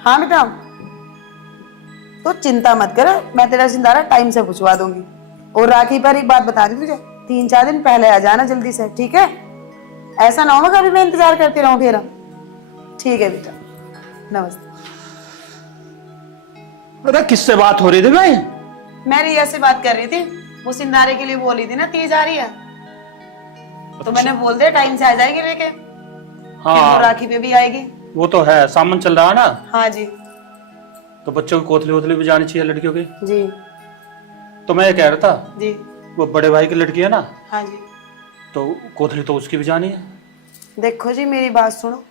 हाँ बेटा, तो चिंता मत कर, मैं तेरा सिंधारा टाइम से पूछवा दूंगी। और राखी पर एक बात बता दी तुझे, 3-4 दिन पहले आ जाना जल्दी से, ठीक है? ऐसा ना होगा कभी मैं इंतजार करती रहूं फिर। ठीक है बेटा, नमस्ते। अरे किससे बात हो रही थी भाई? मैं रिया से बात कर रही थी, वो सिंधारे के लिए बोली थी ना 30 आ रही है, तो मैंने बोल दिया टाइम से आ जाएगी लेके। हाँ, राखी पे भी आएगी। वो तो है, सामान चल रहा है ना। हाँ जी। तो बच्चों की कोथली वोथली भी जानी चाहिए लड़कियों की। जी तो मैं ये कह रहा था जी। वो बड़े भाई की लड़की है ना, हाँ जी। तो कोथली तो उसकी भी जानी है। देखो जी मेरी बात सुनो,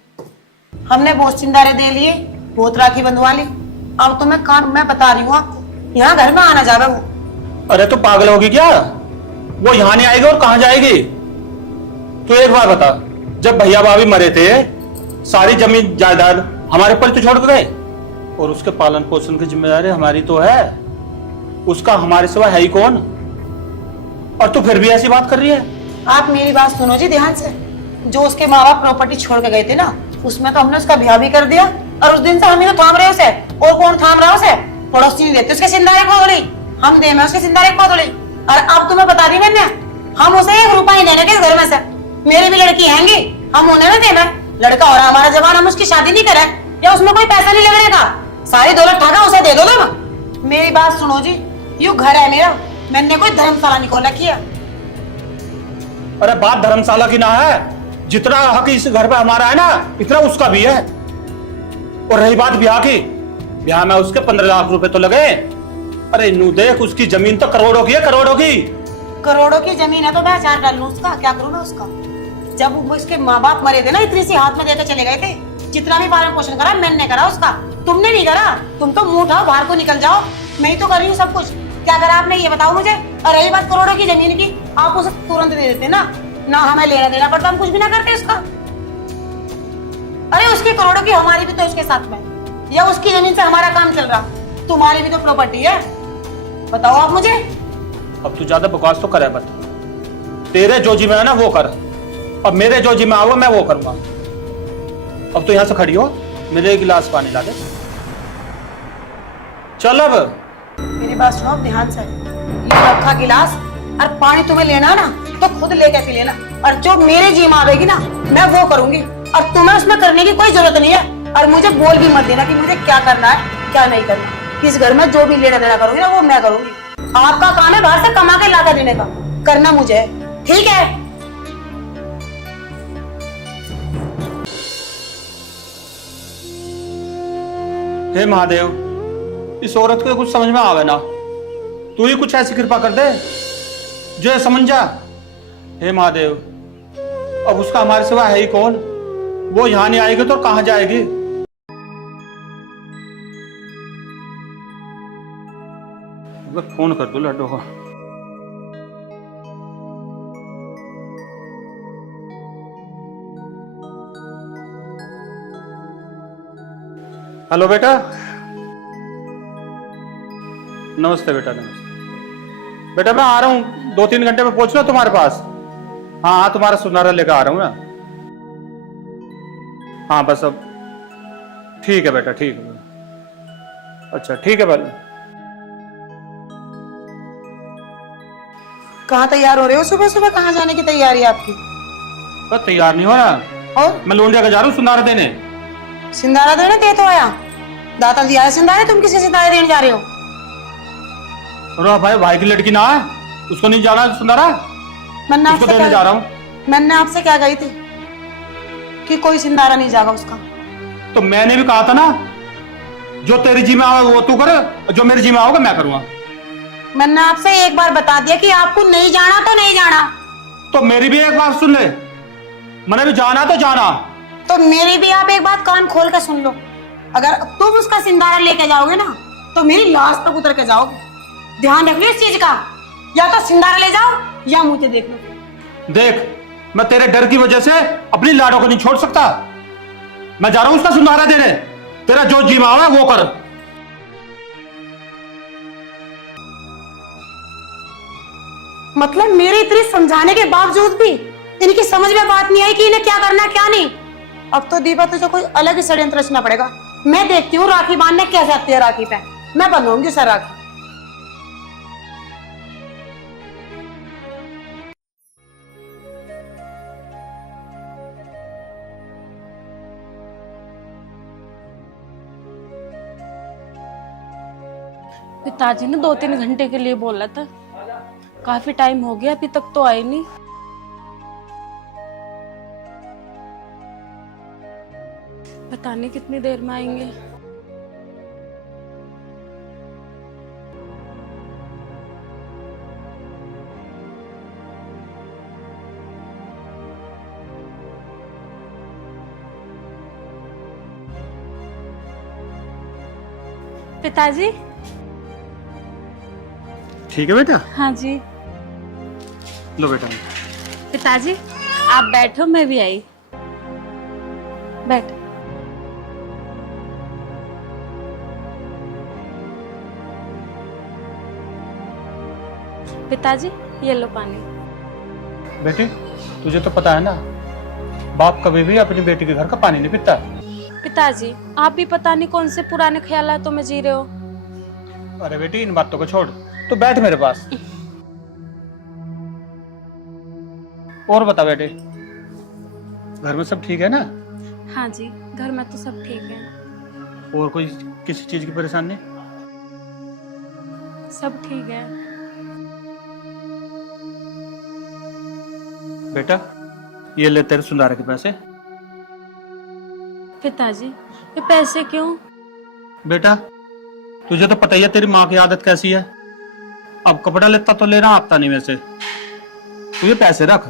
हमने बहुत सिंधारे दे लिए, बहुत राखी बंधवा ली, अब तो मैं बता रही हूँ आपको, यहाँ घर में आना जावे वो। अरे तो पागल होगी क्या? वो यहाँ नहीं आएगी और कहाँ जाएगी? तो एक बार बता, जब भैया भाभी मरे थे सारी जमीन जायदाद हमारे ऊपर तो छोड़ के गए, और उसके पालन पोषण की जिम्मेदारी हमारी तो है, उसका हमारे सिवा है ही कौन? और तू फिर भी ऐसी बात कर रही है। आप मेरी बात सुनो जी ध्यान से, जो उसके माँ बाप प्रॉपर्टी छोड़ के गए थे ना, उसमें तो हमने उसका ब्याह भी कर दिया, और उस दिन से हम ही तो थाम रहे उसे। और कौन थाम रहा उसे? पड़ोसी नहीं देते उसके सिंधारे को गोली, हम दे में उसके सिंधारे को गोली। और अब तुम्हें बता दी मैंने, हम उसे 1 रुपया नहीं देने के इस घर में से। मेरी भी लड़की हैंगी, हम उन्हें भी देना। लड़का हो रहा हमारा जवान, हम उसकी शादी नहीं करे, या उसमें कोई पैसा नहीं लगने का, सारी दौलत ठाका उसे दे दो तुम। मेरी बात सुनो जी, यू घर है मेरा, मैंने कोई धर्मशाला नहीं खोला किया। अरे बात धर्मशाला की ना है, जितना हक इस घर पे हमारा है ना, इतना उसका भी है। और रही बात ब्याह की, ब्याह में उसके 15 लाख रुपए तो लगे। अरे नू देख, उसकी जमीन तो करोड़ों की है, करोड़ों की। करोड़ों की जमीन है तो मैं 4 डाल लूं उसका, क्या करूं मैं उसका? जब वो उसके माँ बाप मरे थे ना, इतनी सी हाथ में देकर चले गए थे, जितना भी पालन पोषण करा मैंने करा उसका, तुमने नहीं करा। तुम तो मुंह उठाओ बाहर को निकल जाओ, मैं ही तो कर रही हूँ सब कुछ। क्या करा आपने ये बताओ मुझे। और रही बात करोड़ों की जमीन की, आप उसे तुरंत दे देते ना हमें लेना देना पड़ता, हम कुछ भी ना करते उसका। अरे उसकी करोड़ों की, हमारी भी तो उसके साथ में, या उसकी जमीन से हमारा काम चल रहा, तुम्हारी भी तो प्रॉपर्टी है, बताओ आप मुझे। अब तू ज्यादा बकवास तो करे मत, तेरे जो जी में है ना वो कर, अब मेरे जो जी में आओ मैं वो करूंगा। अब तो यहां से खड़ी हो, मेरे एक गिलास पानी ला दे, चल। अब मेरी बात सुनो ध्यान से, ये रखा गिलास, और पानी तुम्हें लेना ना तो खुद लेके पी लेना, और जो मेरे जी में आवेगी ना मैं वो करूंगी, और तुम्हें उसमें करने की कोई जरूरत नहीं है। और मुझे बोल भी मत देना कि मुझे क्या करना है क्या नहीं करना। इस घर में जो भी लेना देना करूंगी ना वो मैं करूंगी, आपका काम है बाहर से कमा के ला कर देने का, करना मुझे है, ठीक है? हे महादेव, इस औरत को कुछ समझ में आवे ना, तू ही कुछ ऐसी कृपा कर दे जो ये समझ जा। हे महादेव, अब उसका हमारे सिवा है ही कौन? वो यहां नहीं आएगी तो कहां जाएगी? फोन कर दो लड्डू को। हेलो बेटा। नमस्ते बेटा, नमस्ते बेटा। मैं आ रहा हूँ 2-3 घंटे में पहुंचना तुम्हारे पास। हाँ, तुम्हारा सुनारा लेकर आ रहा हूँ ना। हाँ बस, अब ठीक है बेटा, ठीक है। अच्छा ठीक है भाई। कहाँ तैयार हो रहे हो सुबह सुबह, कहाँ जाने की तैयारी है आपकी? बस तैयार नहीं हो रहा, और मैं लोंडिया का जा रहा हूँ सुनारा देने। सिंधारा देने दे तो आया, दाता दिया है सिंधारे, तुम किसी सिंधारे देने जा रहे हो? अरे भाई की लड़की ना है, उसको नहीं जाना सुनारा, मैंने उसको देने जा रहा हूँ। मैंने आपसे क्या कही थी कि कोई सिंधारा नहीं जाएगा उसका? तो मैंने भी कहा था ना, जो तेरी जी में आओगे वो तू कर, जो मेरी जी में आओगे मैं करूंगा। मैंने आपसे एक बार बता दिया कि आपको नहीं जाना तो नहीं जाना। तो मेरी भी एक बात सुन ले, मैंने भी जाना तो जाना। तो मेरी भी आप एक बात कान खोल कर सुन लो, अगर तुम उसका सिंधारा लेके जाओगे ना तो मेरी लाश तक उतर के जाओगे, ध्यान रख लो इस चीज का। या तो सिंधारा ले जाओ या मुझे देख लो। देख, मैं तेरे डर की वजह से अपनी लाडो को नहीं छोड़ सकता। मैं जा रहा हूं उसका सुनारा देने, तेरा जो जी में आवे वो कर। मतलब मेरे इतने समझाने के बावजूद भी इनकी समझ में बात नहीं आई कि इन्हें क्या करना है क्या नहीं। अब तो दीपा तुझे कोई अलग ही षड्यंत्र रचना पड़ेगा। मैं देखती हूँ राखी बांधने कैसे आती है राखी पे। मैं बंधूंगी सर राखी। पिताजी ने 2-3 घंटे के लिए बोला था। काफी टाइम हो गया, अभी तक तो आए नहीं। पता नहीं कितनी देर में आएंगे। पिताजी। ठीक है बेटा। हाँ जी। लो बेटा। पिताजी आप बैठो, मैं भी आई। बैठ। पिताजी ये लो पानी। बेटे तुझे तो पता है ना, बाप कभी भी अपनी बेटी के घर का पानी नहीं पीता। पिताजी आप भी पता नहीं कौन से पुराने ख्यालातों में जी रहे हो। अरे बेटी इन बातों को छोड़, तू बैठ मेरे पास। और बता बेटे, घर में सब ठीक है ना? हाँ जी, घर में तो सब ठीक है। और कोई किसी चीज की परेशानी? सब ठीक है। बेटा ये ले तेरे सुंदर के पैसे। पिताजी ये पैसे क्यों? बेटा तुझे तो पता ही है तेरी माँ की आदत कैसी है। अब कपड़ा लेता तो ले रहा हफ्ता नहीं में से। तू ये पैसे रख,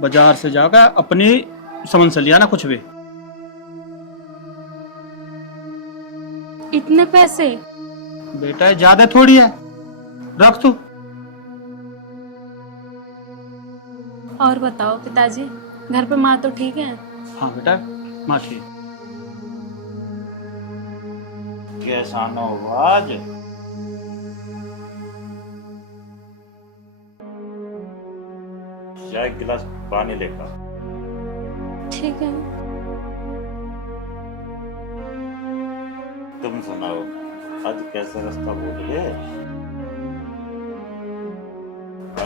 बाजार से जाकर अपनी सामान से लिया ना कुछ भी। इतने पैसे? बेटा ज्यादा थोड़ी है, रख तू। और बताओ पिताजी, घर पे माँ तो ठीक है? हाँ बेटा माँ ठीक। कैसा ना आज चाय गिलास पानी लेकर। ठीक है। तुम सुनाओ, आज कैसा रास्ता बोल गए?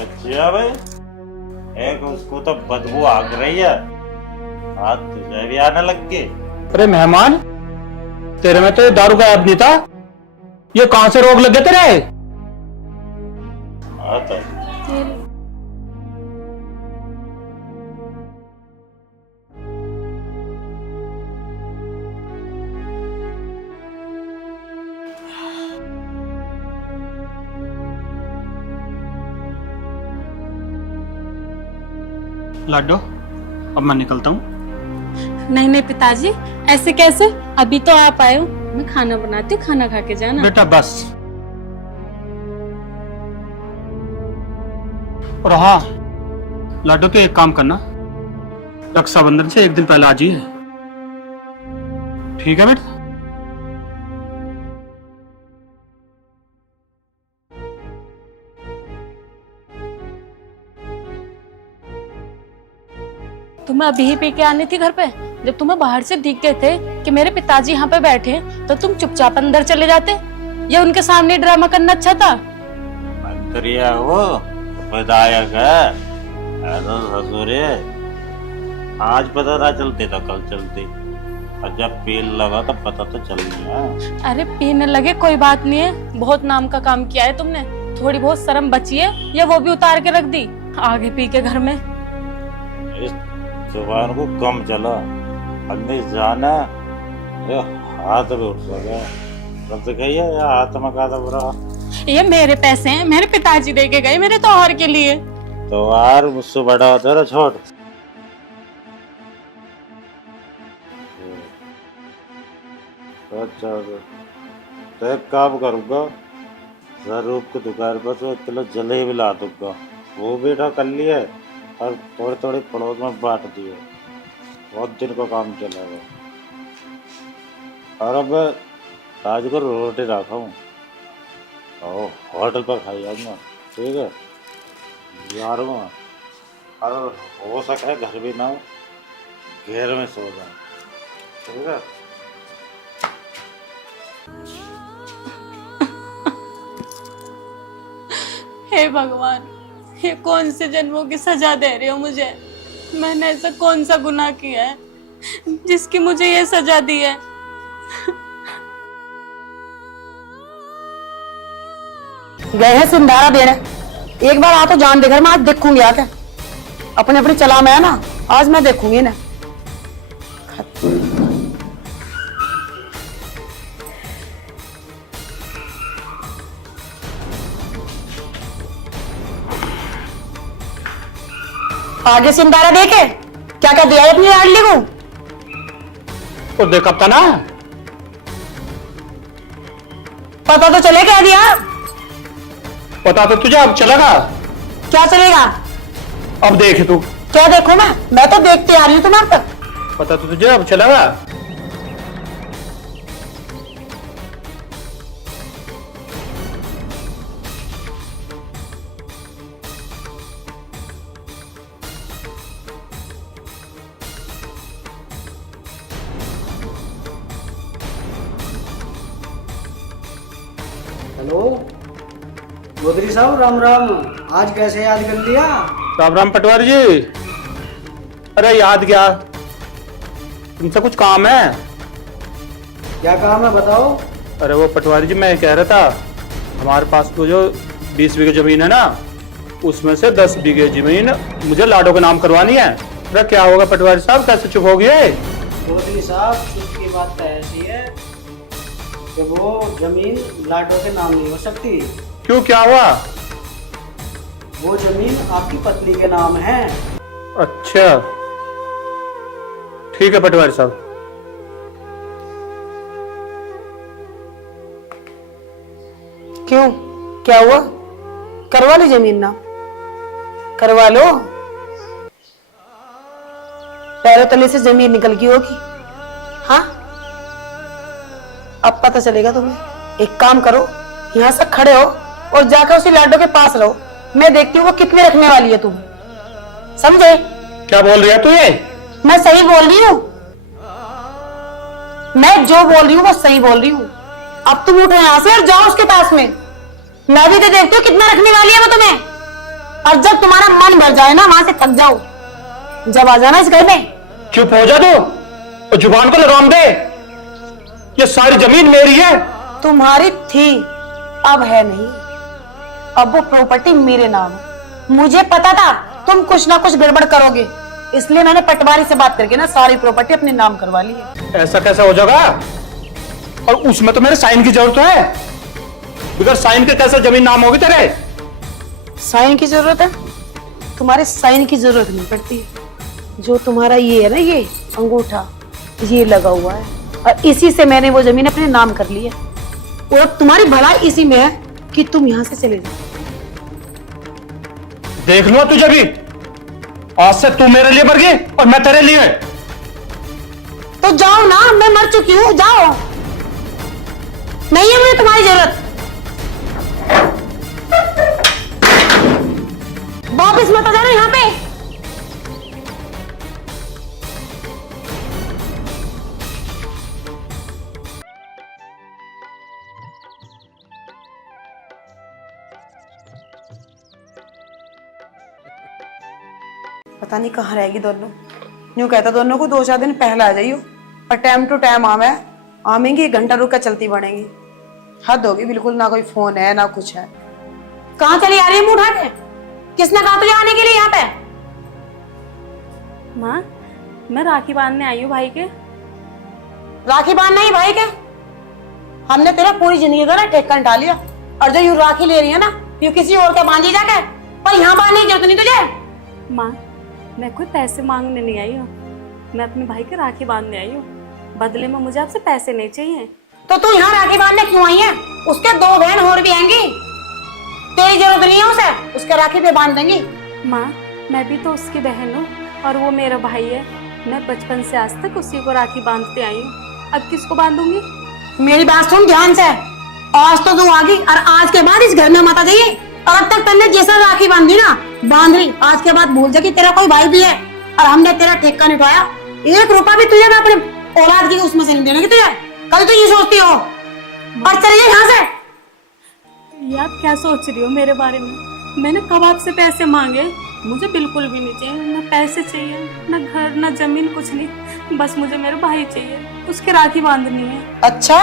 अच्छा भाई, एक उसको तो बदबू आग रही है, आज तुझे भी आने लग गए। अरे मेहमान, तेरे में तो ये दारू का ऐप नहीं था, ये कहां से रोग लगे तेरे? आता लाडो अब मैं निकलता हूँ। नहीं नहीं पिताजी, ऐसे कैसे? अभी तो आप आए हो, मैं खाना बनाती हूँ, खाना खा के जाना। बेटा बस। और हाँ लाडो तो एक काम करना, रक्षाबंधन से एक दिन पहले आ जाइए, ठीक है बेटा? तुम्हें अभी ही पी के आनी थी घर पे। जब तुम्हें बाहर से दिख गए थे कि मेरे पिताजी यहाँ पे बैठे हैं, तो तुम चुपचाप अंदर चले जाते। या उनके सामने ड्रामा करना अच्छा था? मंत्रिया वो विधायक है, ऐसा ससुर है। आज पता ना चलते तो कल चलते, और जब पील लगा तो पता तो चल गया। अरे पीने लगे कोई बात नहीं है, बहुत नाम का काम किया है तुमने। थोड़ी बहुत शर्म बची है या वो भी उतार के रख दी आगे पी के घर में। इस जुबान को कम चला, अंदर जाना ये हाथ में उठ गया। रब से कहिए या हाथ में का बुरा। ये मेरे पैसे हैं, मेरे पिताजी दे के गए मेरे त्योहार के लिए। तो यार मुझसे बड़ा होता है, छोड़। अच्छा तो एक काम करूँगा, जरूर की दुकान पर तो 1 किलो जलेबी ला दूंगा, वो भी ना कर लिए और थोड़े थोड़े पड़ोस में बांट दिए। बहुत दिन का काम चलेगा। और अब आज को रोटी रखा हूँ और होटल पर खाई आऊँगा, ठीक है यार। और हो सके घर भी ना हो, घेर में सो जाए, ठीक है। हे भगवान, ये कौन से जन्मों की सजा दे रहे हो मुझे? मैंने ऐसा कौन सा गुनाह किया है जिसकी मुझे ये सजा दी है? गए हैं सिंधारा देने, एक बार आ तो जान दे घर में, आज देखूंगी आके। अपने अपने चला मैं ना, आज मैं देखूंगी ना। आगे सिंधारा देखे क्या क्या दिया है अपनी लाडली को। और देखा था ना, पता तो चले क्या दिया। पता तो तुझे अब चलेगा। क्या चलेगा? अब देख तू। क्या देखो? मैं तो देखते आ रही हूँ तुम्हारे तक। पता तो तुझे अब चलेगा। हेलो गोदरी साहब, राम राम। आज कैसे याद कर लिया? राम राम पटवारी जी। अरे याद क्या, तुमसे कुछ काम है। क्या काम है बताओ। अरे वो पटवारी जी, मैं कह रहा था, हमारे पास तो जो 20 बीघे जमीन है ना, उसमें से 10 बीघे जमीन मुझे लाडो के नाम करवानी है। अरे क्या होगा पटवारी साहब, कैसे चुप हो गए? गोदरी साहब, चुप की बात तो ऐसी है कि वो जमीन लाडो के नाम नहीं हो सकती। क्यों, क्या हुआ? वो जमीन आपकी पत्नी के नाम है। अच्छा ठीक है पटवारी साहब। क्यों, क्या हुआ? करवा लो जमीन ना, करवा लो। पैरों तले से जमीन निकल गई होगी। हाँ, अब पता चलेगा तुम्हें। एक काम करो, यहाँ से खड़े हो और जाकर उसी लाडो के पास रहो। मैं देखती हूँ वो कितने रखने वाली है तुम्हें, समझे? क्या बोल रही है तू ये? मैं सही बोल रही हूँ, मैं जो बोल रही हूँ वो सही बोल रही हूँ। अब तुम उठो यहाँ से और जाओ उसके पास में। मैं भी तो देखती हूँ कितना रखने वाली है वो तुम्हें। और जब तुम्हारा मन भर जाए ना, वहां से थक जाओ, जब आ जाना इस घर में। चुप हो जा तू और जुबान को लगाम दे। ये सारी जमीन मेरी है। तुम्हारी थी, अब है नहीं। अब वो प्रॉपर्टी मेरे नाम है। मुझे पता था तुम कुछ ना कुछ गड़बड़ करोगे, इसलिए मैंने पटवारी से बात करके ना सारी प्रॉपर्टी अपने नाम करवा ली है। ऐसा कैसा हो जाएगा? और उसमें तो मेरे साइन की जरूरत है। बगैर साइन के कैसे जमीन नाम होगी तेरे? साइन की जरूरत है? तुम्हारे साइन की जरूरत नहीं पड़ती। जो तुम्हारा ये है ना, ये अंगूठा ये लगा हुआ है, और इसी से मैंने वो जमीन अपने नाम कर ली है। और तुम्हारी भलाई इसी में है कि तुम यहाँ से चले जाओ। देख लो तुझे भी, आज से तू मेरे लिए मर गई और मैं तेरे लिए। तो जाओ ना, मैं मर चुकी हूँ, जाओ। नहीं है मुझे तुम्हारी जरूरत। वापिस मत आ जाना यहाँ पे। पता नहीं कहाँ रहेगी दोनों। यूं कहता दोनों को 2-4 दिन पहले आ जाइयो, और टाइम टू टाइम आवेंगी, 1 घंटा रुक कर चलती बढ़ेंगी। हद होगी बिल्कुल, ना कोई फोन है ना कुछ है। कहाँ चली आ रही है मुंह उठा के? किसने कहा तुझे आने के लिए यहाँ पे? माँ, मैं राखी बांधने आई हूँ भाई के। राखी बांधना ही भाई के? हमने तेरा पूरी जिंदगी का ना ठेका निकाल लिया, और जो यूं राखी ले रही है ना, यूं किसी और का बांधी जाके, पर यहाँ बांधने की जरूरत नहीं तुझे। माँ, मैं कोई पैसे मांगने नहीं आई हूँ, मैं अपने भाई के राखी बांधने आई हूँ। बदले में मुझे आपसे पैसे नहीं चाहिए। तो तू यहाँ राखी बांधने क्यों आई है? उसके 2 बहन और भी आएंगी, तेरी जरूरत नहीं है उसे, उसके राखी पे बांध देंगी। माँ, मैं भी तो उसकी बहन हूँ और वो मेरा भाई है। मैं बचपन से आज तक उसी को राखी बांधते आई हूँ, अब किसको बांधूंगी? मेरी बात सुन ध्यान से। आज तो तू आ गई, और आज के बाद इस घर में मत आ जाइए। और अब तक तुमने जैसा राखी बांधी ना, बांध रही, आज के बाद भूल जा कि तेरा कोई भाई भी है, और हमने तेरा ठेका नहीं उठाया। 1 रुपया भी तुझे मैं अपने औलाद की उसमें से नहीं देने की तुझे। कल तो ये सोचती हो और चलिए यहाँ से। ये आप क्या सोच रही हो मेरे बारे में? मैंने कब आपसे पैसे मांगे? मुझे बिल्कुल भी नहीं चाहिए, ना पैसे चाहिए, ना घर, ना जमीन, कुछ नहीं। बस मुझे मेरे भाई चाहिए, उसके राखी बांधनी है। अच्छा,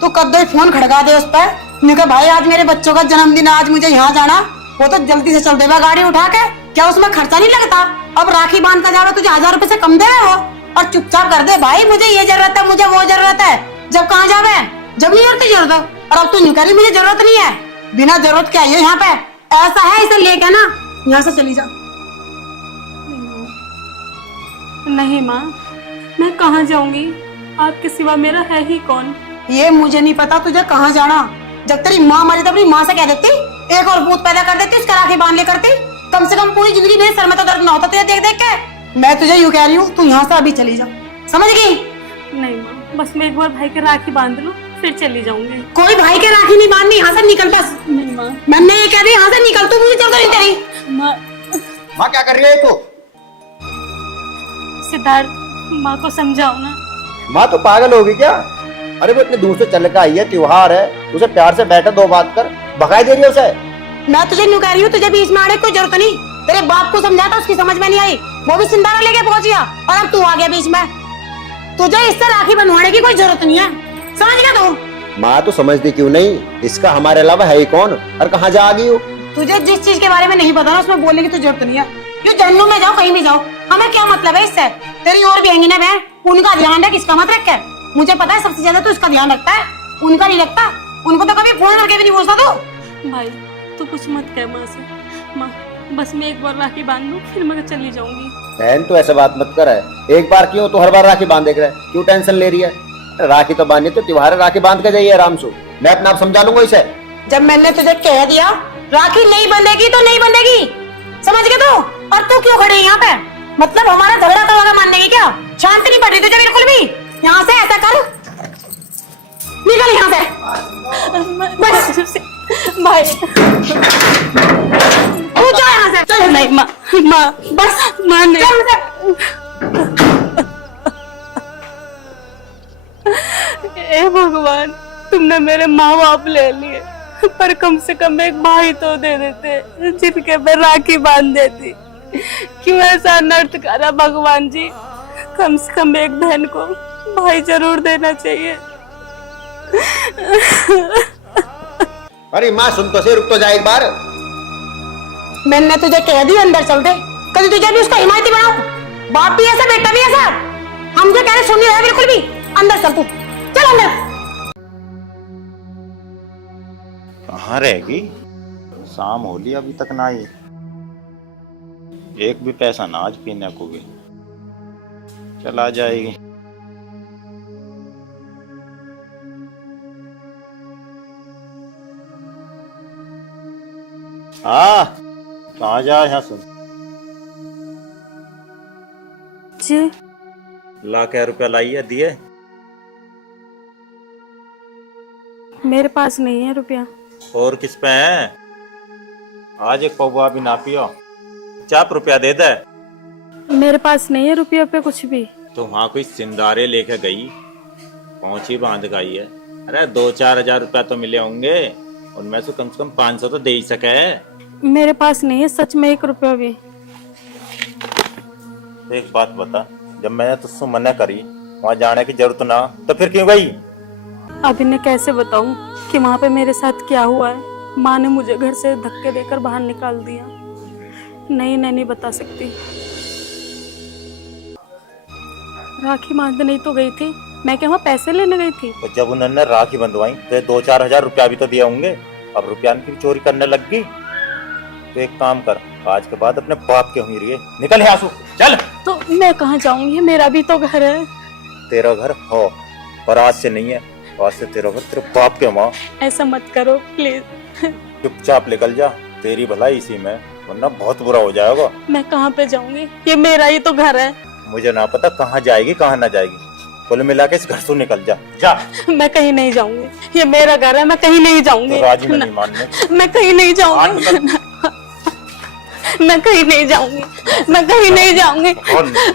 तू कब दो फोन खड़का दे उस पर। मैं कहा भाई आज मेरे बच्चों का जन्मदिन, आज मुझे यहाँ जाना। वो तो जल्दी से चल देगा गाड़ी उठा के, क्या उसमें खर्चा नहीं लगता? अब राखी बांध कर जाओ तुझे 1000 रुपए से कम दे हो, और चुपचाप कर दे भाई मुझे ये जरूरत है, मुझे वो जरूरत है। जब कहाँ जावे, जब नहीं होती जरूरत। और अब तू नहीं करी, मुझे जरूरत नहीं है, बिना जरूरत के आई है यहाँ पे। ऐसा है, इसे लेके ना यहाँ से चली जा। नहीं माँ, मैं कहाँ जाऊंगी? आपके सिवा मेरा है ही कौन? ये मुझे नहीं पता तुझे कहाँ जाना। जब तेरी माँ मरी तो अपनी माँ से कह देती, एक और भूत पैदा कर देती, उसका राखी बांध ले करती। कम से कम पूरी जिंदगी मेरे सर में तो दर्द ना होता तुझे देख देख के। मैं तुझे यूं कह रही हूँ, तू यहाँ से अभी चली जा, समझ गई? नहीं माँ, बस मैं एक बार भाई के राखी बांध लूं, फिर चली जाऊंगी। कोई भाई के राखी नहीं बांधनी, यहाँ से निकल बस। नहीं माँ। मैंने ये कह दी, यहाँ से निकल, तू मुझे चल रही तेरी। माँ, माँ क्या कर रही है तू? सिद्धार्थ, माँ को समझाओ ना। माँ तो पागल होगी क्या? अरे वो इतने दूर से चल के आई है, त्योहार है, उसे प्यार से बैठे दो बात कर, भगाई दे रही है उसे। मैं तुझे यूं कह रही हूँ, तुझे बीच में आने की कोई जरूरत नहीं। तेरे बाप को समझा था, उसकी समझ में नहीं आई, वो भी सिंधारा लेके पहुंच गया, और अब तू आ गया बीच में। तुझे इससे राखी बनवाने की कोई जरूरत नहीं है, समझ गया तू? माँ तो समझती क्यों नहीं? इसका हमारे अलावा है ही कौन? और कहाँ जा गई हो? तुझे जिस चीज के बारे में नहीं पता ना, उसमें बोलने की तो जरूरत नहीं है। यू जन्नू में जाओ, कहीं भी जाओ, हमें क्या मतलब है इससे? तेरी और भी अंगिना बहन, उनका ध्यान रख, इसका मत रख। मुझे पता है सबसे ज्यादा तो इसका ध्यान रखता है, उनका नहीं रखता। उनको तो कभी फोन करके भी नहीं पूछता तू। भाई तू कुछ मत कह माँ से। माँ, बस मैं एक बार राखी बांध लूं, फिर मैं चली जाऊंगी। बहन तो ऐसे बात मत कर है, एक बार क्यों तो हर बार राखी बांध देख रहा है, क्यों टेंशन ले रही है? राखी तो बांधनी तो त्योहार है, राखी बांध के जाइए आराम से, मैं अपना आप समझा लूंगा इसे। जब मैंने तुझे कह दिया राखी नहीं बंधेगी तो नहीं बंधेगी, समझ गए तू? और तू क्यों खड़ी है यहाँ पे? मतलब हमारा झगड़ा तो होगा मानने की क्या? शांति नहीं पड़ रही तुझे बिल्कुल भी? यहाँ से ऐसा कर, निकल यहाँ से बस। भाई तू जा यहाँ से, चल। नहीं माँ, माँ बस माँ नहीं। चल से। ए भगवान, तुमने मेरे माँ बाप ले लिए, पर कम से कम एक भाई तो दे देते जिनके मैं राखी बांध देती। क्यों ऐसा नर्त करा भगवान जी? कम से कम एक बहन को भाई जरूर देना चाहिए। अरे माँ सुन तो से, रुक तो जा एक बार। मैंने तुझे कह दी अंदर चल दे, कभी तुझे भी उसका हिमायती बनाऊं। बाप भी ऐसा, बेटा भी ऐसा, हम जो कह रहे सुन नहीं रहे बिल्कुल भी। अंदर चल तू, चल अंदर। कहाँ रहेगी? शाम होली अभी तक ना आई, एक भी पैसा ना आज पीने को भी। चल आ जाएगी। हाँ कहाँ जा, यहाँ सुन। जी लाख रुपया लाई है, दिए? मेरे पास नहीं है रुपया। और किस पे है? आज एक पौवा भी ना पियो, 4 रुपया दे दे। मेरे पास नहीं है रुपया पे कुछ भी। तो वहाँ कोई सिंदारे लेके गई, पहुंची बांध गई है। अरे 2-4 हजार रुपया तो मिले होंगे, उनमें से कम 500 तो दे ही सके। मेरे पास नहीं है सच में 1 रुपया भी। एक बात बता, जब मैंने तुझसे मना करी वहाँ जाने की जरूरत ना, तो फिर क्यों गई? अब इन्हें कैसे बताऊं कि वहाँ पे मेरे साथ क्या हुआ है। माँ ने मुझे घर से धक्के देकर बाहर निकाल दिया। नहीं बता सकती। राखी बांधने ही तो गई थी मैं, क्या वहाँ पैसे लेने गई थी? तो जब उन्होंने राखी बंधवाई तो 2-4 हजार रुपया भी तो दिए होंगे। अब रुपया की चोरी करने लग गई। तो एक काम कर, आज के बाद अपने बाप के हुई रही है, निकल यहाँ से, चल। तो मैं कहाँ जाऊंगी? मेरा भी तो घर है। तेरा घर हो, पर आज से नहीं है, आज से तेरा घर तेरे बाप के वहाँ। ऐसा मत करो प्लीज। चुपचाप निकल जा, तेरी भलाई इसी में, वरना बहुत बुरा हो जाएगा। मैं कहाँ पे जाऊंगी? ये मेरा ही तो घर है। मुझे ना पता कहाँ जाएगी कहाँ ना जाएगी, कुल मिला के इस घर से निकल जा, जा। मैं कहीं नहीं जाऊंगी, ये मेरा घर है, मैं कहीं नहीं जाऊंगी। तो राजी में नहीं मानने। मैं कहीं नहीं जाऊंगी। मैं कहीं नहीं जाऊंगी, मैं कहीं नहीं जाऊंगी,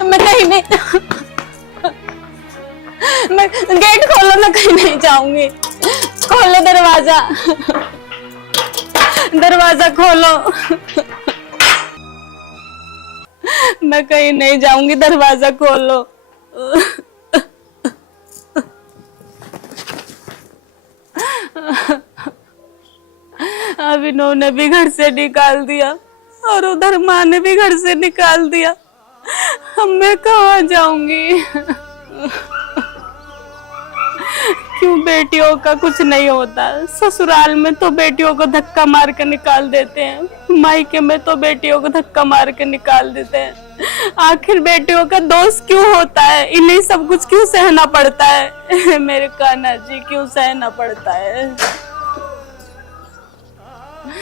मैं कहीं नहीं। मैं गेट खोलो, मैं कहीं नहीं जाऊंगी। खोलो दरवाजा, दरवाजा खोलो। मैं कहीं नहीं जाऊंगी, दरवाजा खोलो। अब इन्होंने भी घर से निकाल दिया और उधर माँ ने भी घर से निकाल दिया। अब मैं कहाँ जाऊंगी? क्यों बेटियों का कुछ नहीं होता? ससुराल में तो बेटियों को धक्का मार के निकाल देते हैं, मायके में तो बेटियों को धक्का मार के निकाल देते हैं। आखिर बेटियों का दोष क्यों होता है? इन्हें सब कुछ क्यों सहना पड़ता है? मेरे कान्हा जी, क्यों सहना पड़ता है?